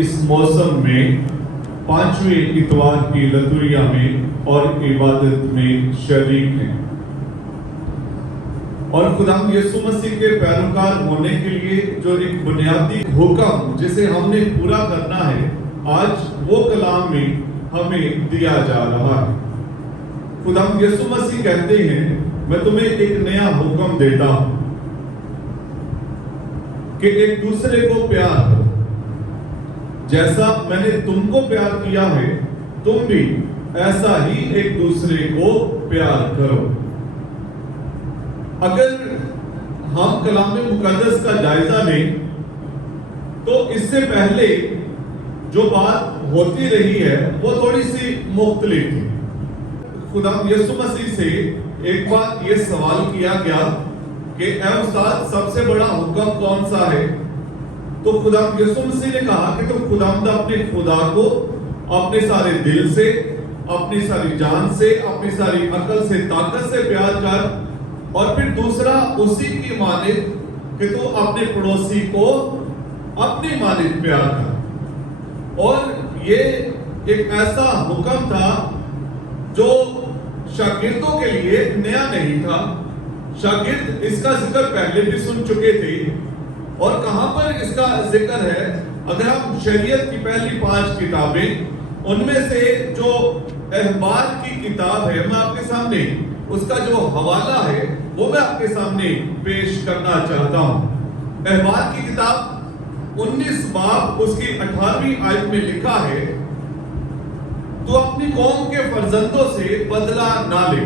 اس موسم میں پانچویں اتوار کی لطوریہ میں اور عبادت میں شریک ہیں اور خداوند یسوع مسیح کے پیروکار ہونے کے لیے جو ایک بنیادی حکم جسے ہم نے پورا کرنا ہے آج وہ کلام میں ہمیں دیا جا رہا ہے۔ خداوند یسوع مسیح کہتے ہیں میں تمہیں ایک نیا حکم دیتا ہوں کہ ایک دوسرے کو پیار کرو، جیسا میں نے تم کو پیار کیا ہے تم بھی ایسا ہی ایک دوسرے کو پیار کرو۔ اگر ہم کلام مقدس کا جائزہ لیں تو اس سے پہلے جو بات ہوتی رہی ہے وہ تھوڑی سی مختلف تھی۔ خداوند یسوع مسیح سے ایک بار یہ سوال کیا گیا کہ اے استاد سب سے بڑا حکم کون سا ہے؟ تو خداوند یسوع مسیح نے کہا کہ تم خداوند اپنے خدا کو اپنے سارے دل سے، اپنی ساری جان سے، اپنی ساری عقل سے، طاقت سے پیار کر، اور پھر دوسرا اسی کی مانند کہ تو اپنے پڑوسی کو اپنی مانند پیار کر۔ اور یہ ایک ایسا حکم تھا جو شاگردوں کے لیے نیا نہیں تھا۔ شاگرد اس کا ذکر پہلے بھی سن چکے تھے، اور کہاں پر اس کا ذکر ہے؟ اگر ہم شریعت کی پہلی 5 کتابیں ان میں سے جو احبار کی کتاب ہے میں آپ کے سامنے اس کا جو حوالہ ہے وہ میں آپ کے سامنے پیش کرنا چاہتا ہوں۔ احبار کی کتاب 19 باب اس کی 18ویں آیت میں لکھا ہے تو اپنی قوم کے فرزندوں سے بدلہ نہ لے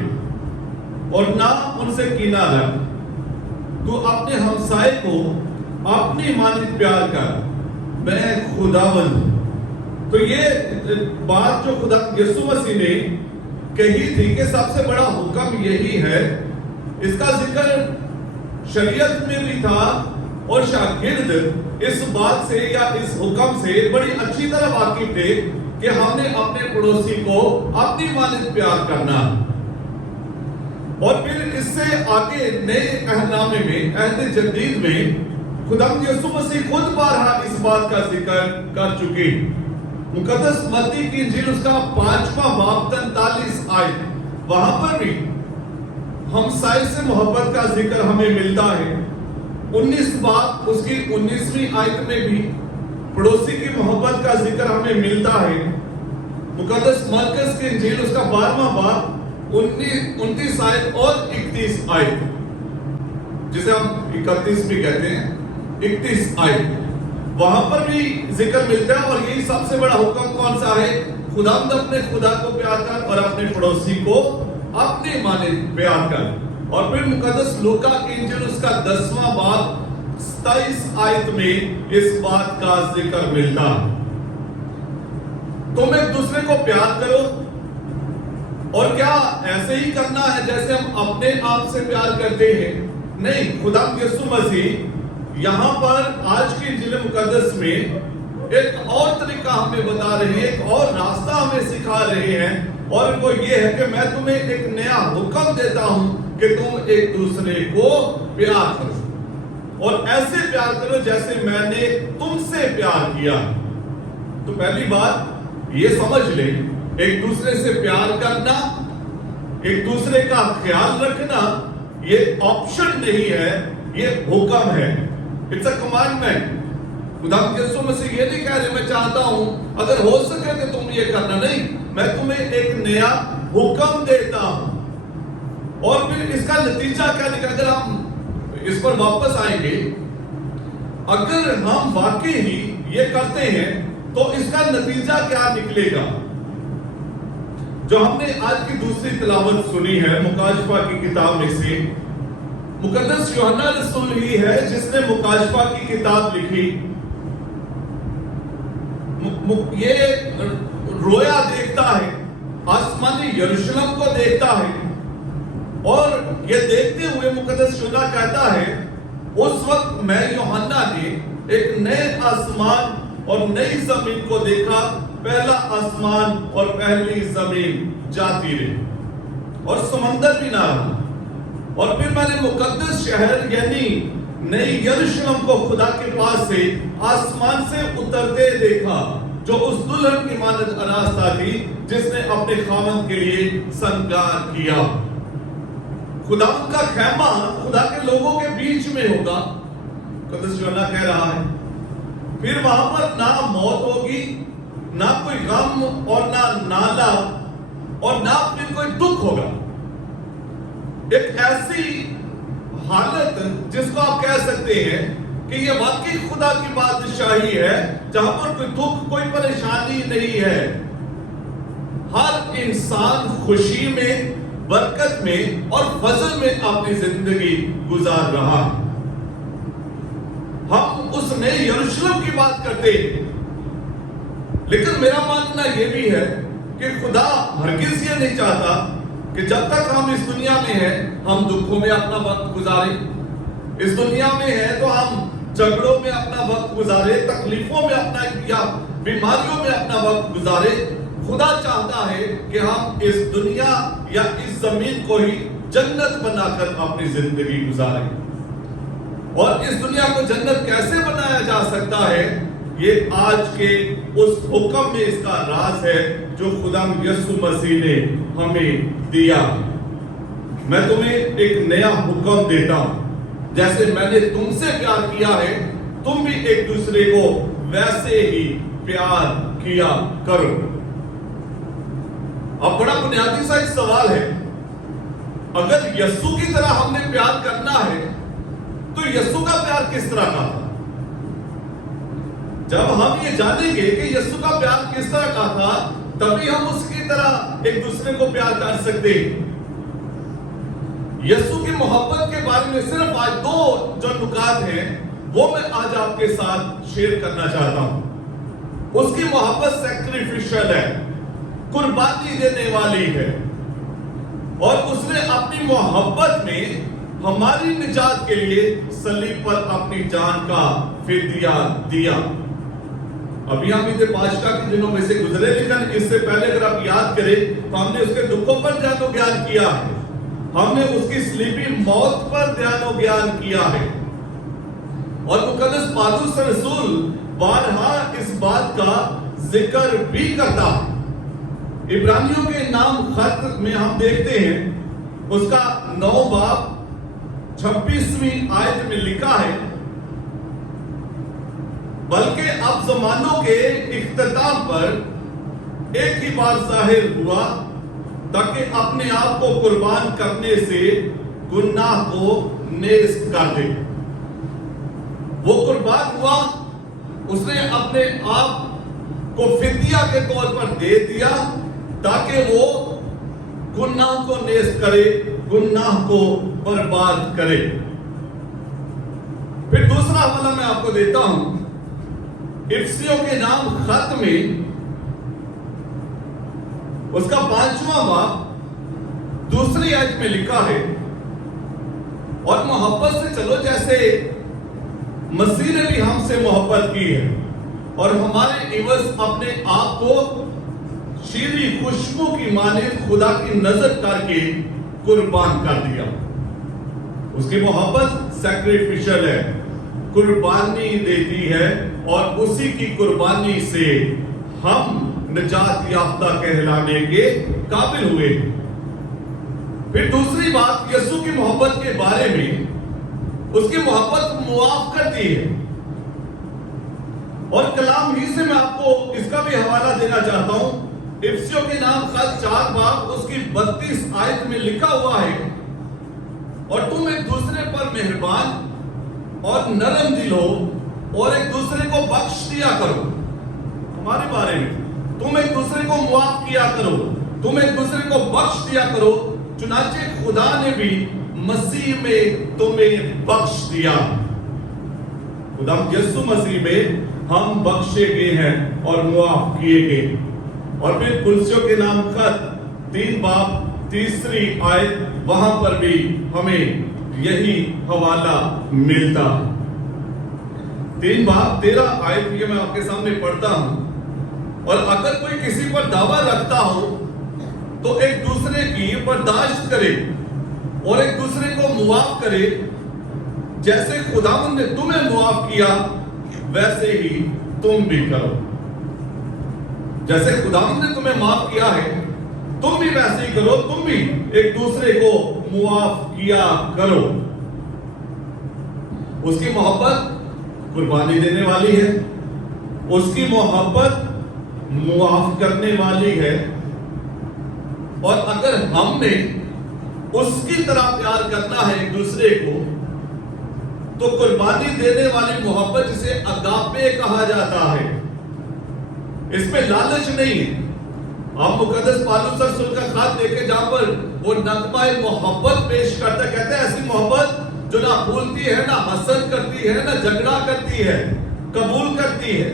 اور نہ ان سے کینہ رکھ، تو اپنے ہمسائے کو اپنی مانند پیار کر، میں خداوند ہوں۔ تو یہ بات جو خدا یسوع مسیح نے کہی تھی کہ سب سے بڑا حکم یہی ہے، اس کا ذکر شریعت میں بھی تھا، اور شاگرد اس بات سے یا اس حکم سے بڑی اچھی طرح واقف تھے کہ ہم نے اپنے پڑوسی کو اپنی مانند پیار کرنا۔ اور پھر اس سے آگے نئے عہد نامے میں، عہد جدید میں خداوند یسوع مسیح خود بارہا اس بات کا ذکر کر چکے۔ مقدس متی کی انجیل اس کا 5واں باب 43 آیت، وہاں پر بھی ہمسائے سے محبت کا ذکر ہمیں ملتا ہے۔ 19 باب اس کی 19ویں آیت میں بھی پڑوسی کی محبت کا ذکر ہمیں ملتا ہے۔ مقدس مرکز کی انجیل اس کا 12واں باب 29 آیت اور 31 آیت، جسے ہم 31 بھی کہتے ہیں، 31 آیت، وہاں پر بھی ذکر ملتا ہے۔ اور یہی سب سے بڑا حکم کون سا ہے؟ خداوند اپنے خدا کو پیار کر اور اپنے پڑوسی کو اپنی مانند پیار کر۔ اور پھر مقدس لوکا کی انجیل اس کا 10واں باب 27 آیت میں اس بات کا ذکر ملتا ہے۔ تم ایک دوسرے کو پیار کرو، اور کیا ایسے ہی کرنا ہے جیسے ہم اپنے آپ سے پیار کرتے ہیں؟ نہیں، خداوند یسوع مسیح یہاں پر آج کی انجیل مقدس میں ایک اور طریقہ ہمیں بتا رہے ہیں، ایک اور راستہ ہمیں سکھا رہے ہیں، اور وہ یہ ہے کہ میں تمہیں ایک نیا حکم دیتا ہوں کہ تم ایک دوسرے کو پیار کرو، اور ایسے پیار کرو جیسے میں نے تم سے پیار کیا۔ تو پہلی بات یہ سمجھ لیں، ایک دوسرے سے پیار کرنا، ایک دوسرے کا خیال رکھنا یہ آپشن نہیں ہے، یہ حکم ہے۔ It's a commandment. خداوند یسوع مسیح یہ نہیں کہہ رہے میں چاہتا ہوں اگر ہو سکے کہ تم یہ کرنا، نہیں، میں تمہیں ایک نیا حکم دیتا ہوں۔ اور پھر اس کا نتیجہ کیا نکلا؟ اگر ہم اس پر واپس آئیں گے، اگر ہم واقعی ہی یہ کرتے ہیں تو اس کا نتیجہ کیا نکلے گا؟ جو ہم نے آج کی دوسری تلاوت سنی ہے مکاشفہ کی کتاب میں سے، مقدس یوحنا رسول ہی ہے جس نے مکاشفہ کی کتاب لکھی۔ یہ رویا دیکھتا ہے، آسمانی یروشلم کو دیکھتا ہے، اور یہ دیکھتے ہوئے مقدس یوحنا کہتا ہے اس وقت میں یوحنا نے ایک نئے آسمان اور نئی زمین کو دیکھا، پہلا آسمان اور پہلی زمین جاتی رہی اور سمندر بھی نہ رہا، اور پھر میں نے مقدس شہر یعنی نئی یروشلم کو خدا کے پاس سے آسمان سے اترتے دیکھا، جو اس دلہن کی مانند آراستہ تھی جس نے اپنے خاوند کے لیے سنگار کیا۔ خدا ان کا خیمہ خدا کے لوگوں کے بیچ میں ہوگا، قدس یوحنا کہہ رہا ہے۔ پھر وہاں پر نہ موت ہوگی، نہ کوئی غم اور نہ نالا اور نہ پھر کوئی دکھ ہوگا۔ ایک ایسی حالت جس کو آپ کہہ سکتے ہیں کہ یہ واقعی خدا کی بادشاہی ہے، جہاں پر کوئی دکھ، کوئی پریشانی نہیں ہے۔ ہر انسان خوشی میں، برکت میں اور فضل میں اپنی زندگی گزار رہا ہے۔ ہم اس نئے یروشلم کی بات کرتے ہیں، لیکن میرا ماننا یہ بھی ہے کہ خدا ہرگز یہ نہیں چاہتا کہ جب تک ہم اس دنیا میں ہیں ہم دکھوں میں اپنا وقت گزاریں، اس دنیا میں ہیں تو ہم جھگڑوں میں اپنا وقت گزارے، تکلیفوں میں اپنا یا بیماریوں میں اپنا وقت گزارے۔ خدا چاہتا ہے کہ ہم اس دنیا یا اس زمین کو ہی جنت بنا کر اپنی زندگی گزاریں۔ اور اس دنیا کو جنت کیسے بنایا جا سکتا ہے، یہ آج کے اس حکم میں اس کا راز ہے جو خدا یسوع مسیح نے ہمیں دیا۔ میں تمہیں ایک نیا حکم دیتا ہوں، جیسے میں نے تم سے پیار کیا ہے تم بھی ایک دوسرے کو ویسے ہی پیار کیا کرو۔ اب بڑا بنیادی سا ایک سوال ہے، اگر یسوع کی طرح ہم نے پیار کرنا ہے تو یسوع کا پیار کس طرح کا تھا؟ جب ہم یہ جانیں گے کہ یسوع کا پیار کس طرح کا تھا، تبھی ہم اس کی طرح ایک دوسرے کو پیار کر سکتے ہیں۔ یسوع کی محبت کے بارے میں صرف آج دو جو نکات ہیں وہ میں آج آپ کے ساتھ شیئر کرنا چاہتا ہوں۔ اس کی محبت سیکریفیشل ہے، قربانی دینے والی ہے، اور اس نے اپنی محبت میں ہماری نجات کے لیے صلیب پر اپنی جان کا فدیہ دیا۔ ابھی ہم عید پاشکا کے دنوں میں سے گزرے، لیکن اس سے پہلے اگر آپ یاد کریں تو ہم نے اس کے دکھوں پر دھیان و گیان کیا ہے، ہم نے اس کی صلیبی موت پر دھیان و گیان کیا ہے، اور مقدس پالوس رسول بارہا اس بات کا ذکر بھی کرتا ہے۔ عبرانیوں کے نام خط میں ہم دیکھتے ہیں اس کا 9 باب 26ویں آیت میں لکھا ہے، بلکہ اب زمانوں کے اختتام پر ایک ہی بار ظاہر ہوا تاکہ اپنے آپ کو قربان کرنے سے گناہ کو نیست کر دے۔ وہ قربان ہوا، اس نے اپنے آپ کو فدیہ کے طور پر دے دیا تاکہ وہ گناہ کو نیست کرے، گناہ کو برباد کرے۔ پھر دوسرا حوالہ میں آپ کو دیتا ہوں، افسیوں کے نام خط میں اس کا 5واں باب دوسری آیت میں لکھا ہے، اور محبت سے چلو جیسے مسیح نے بھی ہم سے محبت کی ہے، اور ہمارے عوض اپنے آپ کو شیریں خوشبو کی مانند خدا کی نظر کر کے قربان کر دیا۔ اس کی محبت سیکریفیشل ہے، قربانی دیتی ہے، اور اسی کی قربانی سے ہم نجات یافتہ کہلانے کے قابل ہوئے۔ پھر دوسری بات یسوع کی محبت کے بارے میں، اس کی محبت معاف کرتی ہے، اور کلام ہی سے میں آپ کو اس کا بھی حوالہ دینا چاہتا ہوں۔ افسیوں کے نام خط 4 باب اس کی 32 آیت میں لکھا ہوا ہے، اور تم ایک دوسرے پر مہربان اور نرم دل ہو اور ایک دوسرے کو بخش دیا کرو۔ ہمارے بارے میں تم ایک دوسرے کو معاف کیا کرو، تم ایک دوسرے کو بخش دیا کرو، چنانچہ خدا نے بھی مسیح میں تمہیں بخش دیا۔ خدا یسوع مسیح میں ہم بخشے گئے ہیں اور معاف کیے گئے۔ اور پھر کلسیوں کے نام خط 3 باب 3 آیت، وہاں پر بھی ہمیں یہی حوالہ ملتا ہے۔ 3 باب 13 آیت یہ میں آپ کے سامنے پڑھتا ہوں، اور اگر کوئی کسی پر دعویٰ رکھتا ہو تو ایک دوسرے کی برداشت کرے اور ایک دوسرے کو معاف کرے، جیسے خداوند نے تمہیں معاف کیا ویسے ہی تم بھی کرو. جیسے خداوند نے تمہیں معاف کیا ہے تم بھی ویسے ہی کرو. تم بھی ایک دوسرے کو معاف کیا کرو. اس کی محبت قربانی دینے والی ہے. اس کی محبت معاف کرنے والی ہے. اور اگر ہم نے اس کی طرح پیار کرنا ہے ایک دوسرے کو تو قربانی دینے والی محبت جسے اگاپے کہا جاتا ہے. اس میں لالچ نہیں ہے. آپ مقدس پالوس رسول کا خط دیکھیں جہاں پر وہ نغمہ محبت پیش کرتا ہے. کہتے ہیں ایسی محبت جو نہ بھولتی ہے، نہ حسد کرتی ہے، نہ جھگڑا کرتی ہے، قبول کرتی ہے.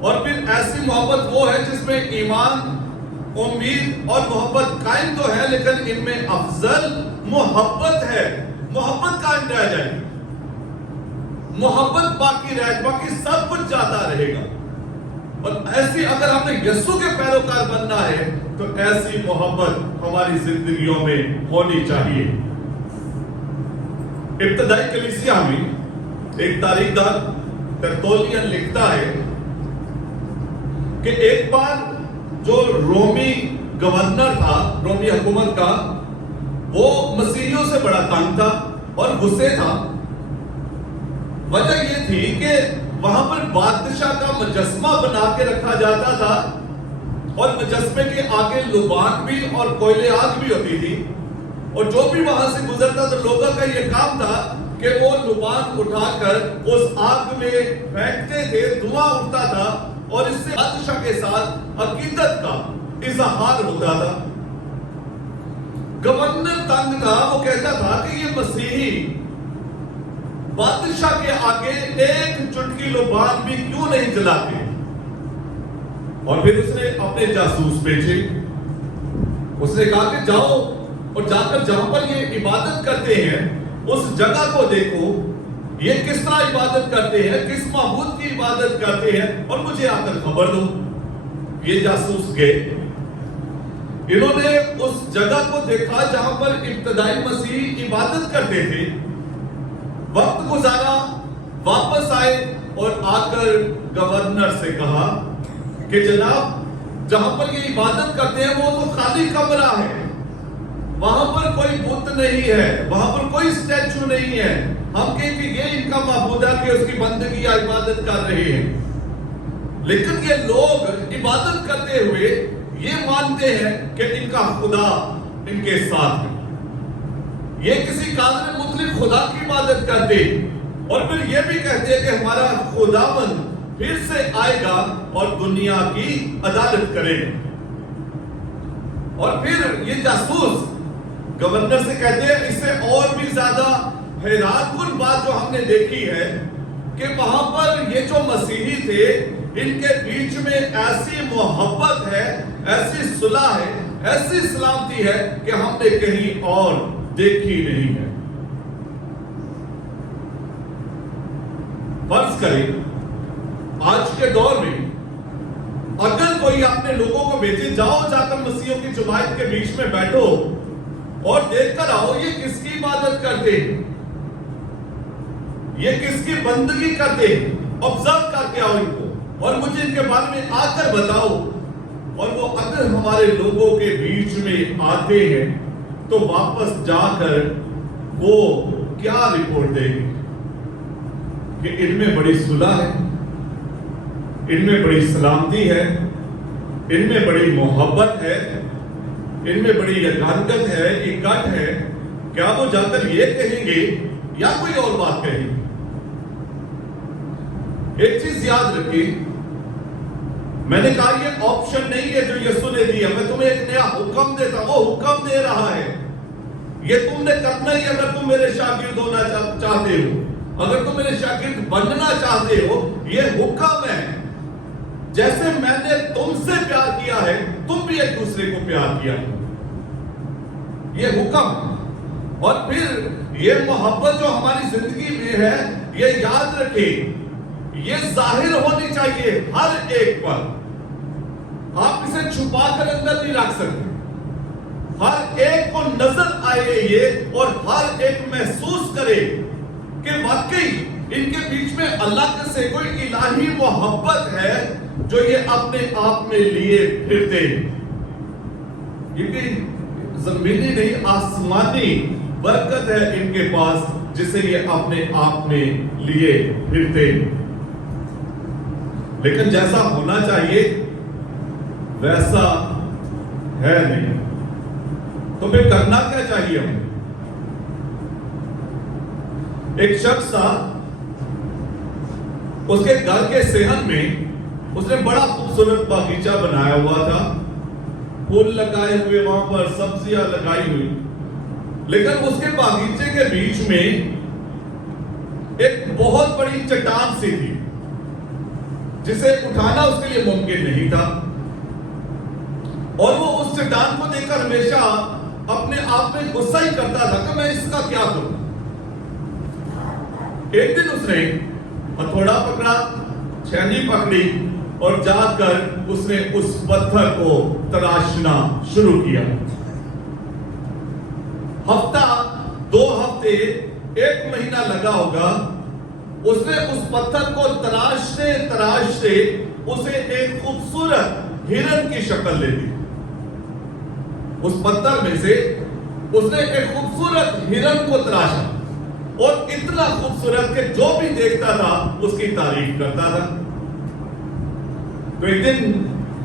اور پھر ایسی محبت وہ ہے جس میں ایمان، امید اور محبت قائم تو ہے لیکن ان میں افضل محبت ہے. محبت قائم رہ جائے گی، محبت باقی رہے، باقی سب کچھ جاتا رہے گا. اور ایسی اگر ہم نے یسوع کے پیروکار بننا ہے تو ایسی محبت ہماری زندگیوں میں ہونی چاہیے. ابتدائی کلیسیا میں ایک تاریخ دان ترتولین لکھتا ہے کہ ایک بار جو رومی گورنر تھا، رومی حکومت کا، وہ مسیحیوں سے بڑا تنگ تھا اور غصے تھا. وجہ یہ تھی کہ وہاں پر بادشاہ کا مجسمہ بنا کے رکھا جاتا تھا اور مجسمے کے آگے لبان بھی اور کوئلے آگ بھی ہوتی تھی. اور جو بھی وہاں سے گزرتا تو لوگوں کا یہ کام تھا کہ وہ لبان اٹھا کر اس آگ میں پھینکتے تھے، دھواں اٹھتا تھا اور اس سے بادشاہ کے ساتھ عقیدت کا اظہار ہوتا تھا. گورنر تنگ تھا. وہ کہتا تھا کہ یہ مسیحی بادشاہ کے آگے ایک چٹکی لبان بھی کیوں نہیں جلاتے. اور پھر اس نے اپنے جاسوس بھیجے. اس نے کہا کہ جاؤ اور جا کر جہاں پر یہ عبادت کرتے ہیں اس جگہ کو دیکھو، یہ کس طرح عبادت کرتے ہیں، کس معبود کی عبادت کرتے ہیں، اور مجھے آ کر خبر دو. یہ جاسوس گئے. انہوں نے اس جگہ کو دیکھا جہاں پر ابتدائی مسیح عبادت کرتے تھے. وقت گزارا، واپس آئے اور آ کر گورنر سے کہا کہ جناب جہاں پر یہ عبادت کرتے ہیں وہ تو خالی کمرہ ہے، وہاں پر کوئی بت نہیں ہے، وہاں پر کوئی اسٹیچو نہیں ہے. ہم کہیں کہ یہ ان کا معبود ہے کہ اس کی بندگی یا عبادت کر رہے ہیں. لیکن یہ لوگ عبادت کرتے ہوئے یہ مانتے ہیں کہ ان کا خدا ان کے ساتھ ہے. یہ کسی قادر مطلق خدا کی عبادت کرتے اور پھر یہ بھی کہتے ہیں کہ ہمارا خداوند پھر سے آئے گا اور دنیا کی عدالت کرے گا. اور پھر یہ جاسوس گورنر سے کہتے ہیں اس سے اور بھی زیادہ حیران کن بات جو ہم نے دیکھی ہے کہ وہاں پر یہ جو مسیحی تھے ان کے بیچ میں ایسی محبت ہے، ایسی صلح ہے، ایسی سلامتی ہے کہ ہم نے کہیں اور دیکھی نہیں ہے. فرض کریں آج کے دور میں اگر کوئی اپنے لوگوں کو بھیجے جاؤ جا کر مسیحیوں کی جماعت کے بیچ میں بیٹھو اور دیکھ کر آؤ یہ کس کی عبادت کرتے ہیں، یہ کس کی بندگی کرتے ہیں، آبزرو کر کے آؤ ان کو اور مجھے ان کے بارے میں آ کر بتاؤ. اور وہ اگر ہمارے لوگوں کے بیچ میں آتے ہیں تو واپس جا کر وہ کیا رپورٹ دیں گے کہ ان میں بڑی صلح ہے، ان میں بڑی سلامتی ہے، ان میں بڑی محبت ہے، ان میں بڑی یگانگت ہے، اکٹ ہے. کیا وہ جا کر یہ کہیں گے یا کوئی اور بات کہیں گے؟ ایک چیز یاد رکھیں، میں نے کہا یہ آپشن نہیں ہے جو یسوع نے دیا. میں تمہیں ایک نیا حکم دیتا ہوں، وہ حکم دے رہا ہے. یہ تم نے کرنا ہی اگر تم میرے شاگرد ہونا چاہتے ہو، اگر تم میرے شاگرد بننا چاہتے ہو. یہ حکم ہے. جیسے میں نے تم سے پیار کیا ہے تم بھی ایک دوسرے کو پیار کیا ہے. یہ حکم. اور پھر یہ محبت جو ہماری زندگی میں ہے یہ یاد رکھیں یہ ظاہر ہونی چاہیے ہر ایک پر. آپ اسے چھپا کر اندر نہیں رکھ سکتے. ہر ایک کو نظر آئے یہ اور ہر ایک محسوس کرے کہ واقعی ان کے بیچ میں اللہ سے کوئی الہی محبت ہے جو یہ اپنے آپ میں لیے پھرتے. یہ کہ زمینی نہیں آسمانی برکت ہے ان کے پاس جسے یہ اپنے آپ میں لیے پھرتے. لیکن جیسا ہونا چاہیے ویسا ہے نہیں. تو پھر کرنا کیا چاہیے ہمیں؟ ایک شخص تھا، اس کے گھر کے صحن میں اس نے بڑا خوبصورت باغیچہ بنایا ہوا تھا، پھول لگائے ہوئے، وہاں پر سبزیاں لگائی ہوئی. لیکن اس کے باغیچے کے بیچ میں ایک بہت بڑی چٹان سی تھی جسے اٹھانا اس کے لیے ممکن نہیں تھا. اور وہ اس چٹان کو دیکھ کر ہمیشہ اپنے آپ میں غصہ ہی کرتا تھا کہ میں اس کا کیا کروں. ایک دن اس نے ہتھوڑا پکڑا، چھینی پکڑی اور جا کر اس نے اس پتھر کو تراشنا شروع کیا. ہفتہ، 2 ہفتے، 1 مہینہ لگا ہوگا. اس نے اس پتھر کو تراشتے تراشتے اسے ایک خوبصورت ہرن کی شکل لے دی. اس پتھر میں سے اس نے ایک خوبصورت ہرن کو تراشا، اور اتنا خوبصورت کہ جو بھی دیکھتا تھا اس کی تعریف کرتا تھا. تو ایک دن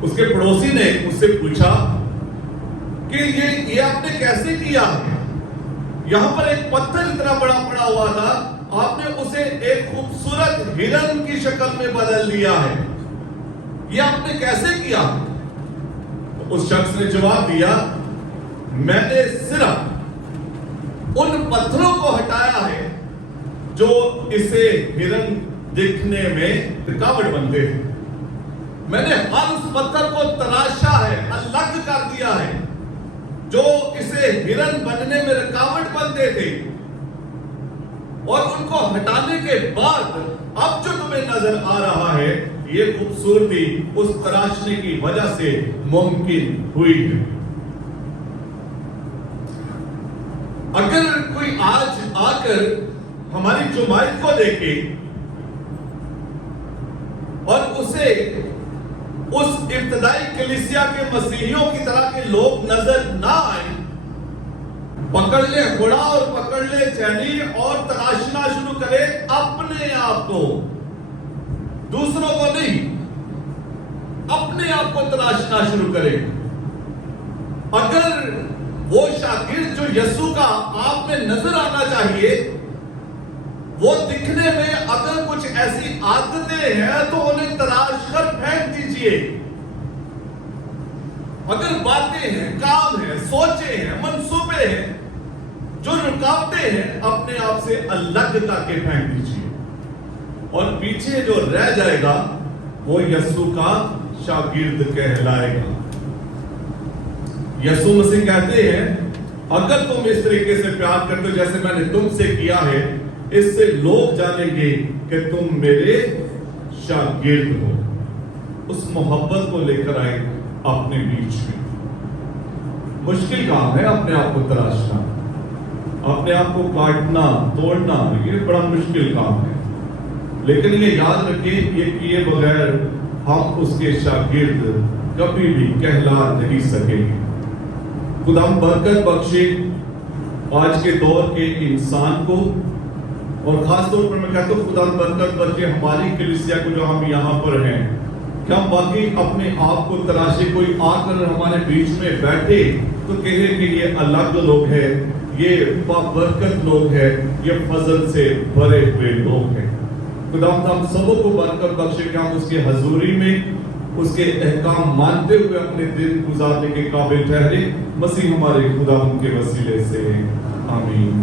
اس کے پڑوسی نے اس سے پوچھا کہ یہ آپ نے کیسے کیا؟ یہاں پر ایک پتھر اتنا بڑا پڑا ہوا تھا، آپ نے اسے ایک خوبصورت ہرن کی شکل میں بدل دیا ہے، یہ آپ نے کیسے کیا؟ اس شخص نے جواب دیا، میں نے صرف ان پتھروں کو ہٹایا ہے جو اسے ہرن دکھنے میں رکاوٹ بنتے تھے. میں نے ہر اس پتھر کو تراشا ہے، الگ کر دیا ہے جو اسے ہرن بننے میں رکاوٹ بنتے تھے، اور ان کو ہٹانے کے بعد اب جو تمہیں نظر آ رہا ہے یہ خوبصورتی اس تراشنے کی وجہ سے ممکن ہوئی ہے. اگر کوئی آج آ کر ہماری جماعت کو دیکھے اور اسے اس ابتدائی کلیسیا کے مسیحیوں کی طرح کے لوگ نظر نہ آئیں، پکڑ لے گھوڑا اور پکڑ لے چھینی اور تراشنا شروع کرے اپنے آپ کو، دوسروں کو نہیں، اپنے آپ کو تراشنا شروع کرے. اگر وہ شاگرد جو یسوع کا آپ میں نظر آنا چاہیے، وہ دکھنے میں اگر کچھ ایسی عادتیں ہیں تو انہیں تراش کر پھینک دیجئے. اگر باتیں ہیں، کام ہیں، سوچیں ہیں، منصوبے ہیں جو رکاوٹیں ہیں، اپنے آپ سے الگ کر کے پھینک دیجئے. اور پیچھے جو رہ جائے گا وہ یسوع کا شاگرد کہلائے گا. یسوع مسیح کہتے ہیں اگر تم اس طریقے سے پیار کرتے ہو جیسے میں نے تم سے کیا ہے، اس سے لوگ جانیں گے کہ تم میرے شاگرد ہو. اس محبت کو لے کر آئے اپنے بیچ میں. مشکل کام ہے اپنے آپ کو تراشنا، اپنے آپ کو کاٹنا، توڑنا، یہ بڑا مشکل کام ہے. لیکن یہ یاد رکھیں یہ کیے بغیر ہم اس کے شاگرد کبھی بھی کہلا نہیں سکیں گے. خدا برکت بخشے آج کے دور کے انسان کو، اور خاص طور پر میں کہتا ہوں خدا برکت بخشے ہماری کلیسیا کو جو ہم یہاں پر ہیں، کہ ہم باقی اپنے آپ کو تراشے. کوئی آ کر ہمارے بیچ میں بیٹھے تو کہے کہ یہ الگ لوگ ہیں، یہ برکت لوگ ہیں، یہ فضل سے بھرے ہوئے لوگ ہیں. خدا ہم سبوں کو برکت بخشے کہ ہم اس کے حضوری میں اس کے احکام مانتے ہوئے اپنے دن گزارنے کے قابل ٹھہرے. مسیح ہمارے خدا ان کے وسیلے سے آمین.